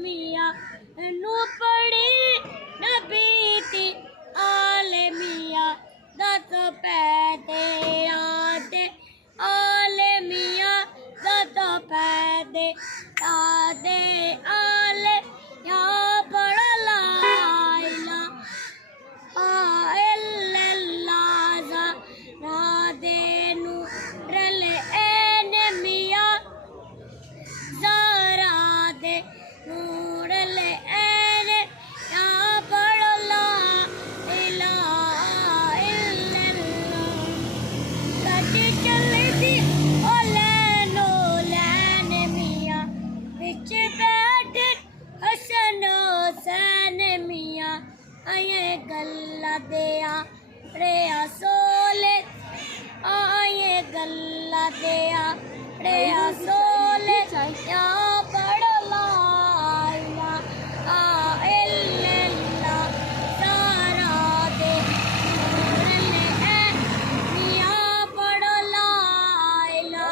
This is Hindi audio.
मिया नू पड़ी नबीती आले मिया दत पैदे आदे आले मिया दत पैदे आदे आले या बड़ा लाइला आइल्लाजा रादे नू रले एने मिया ज़रा दे नूर ले एने या बड़ा ला इलाहा इल्लल्लाह कटी चली दी ओ लैने मिया बिच बैठे हसन हुसैन मिया आये गल्ला दिया रेया सोले आये गल्ला दिया रेया सोले या बड़ा लाइला इल्लल्लाह सारा दे नूर ले मिया बड़ा लाइला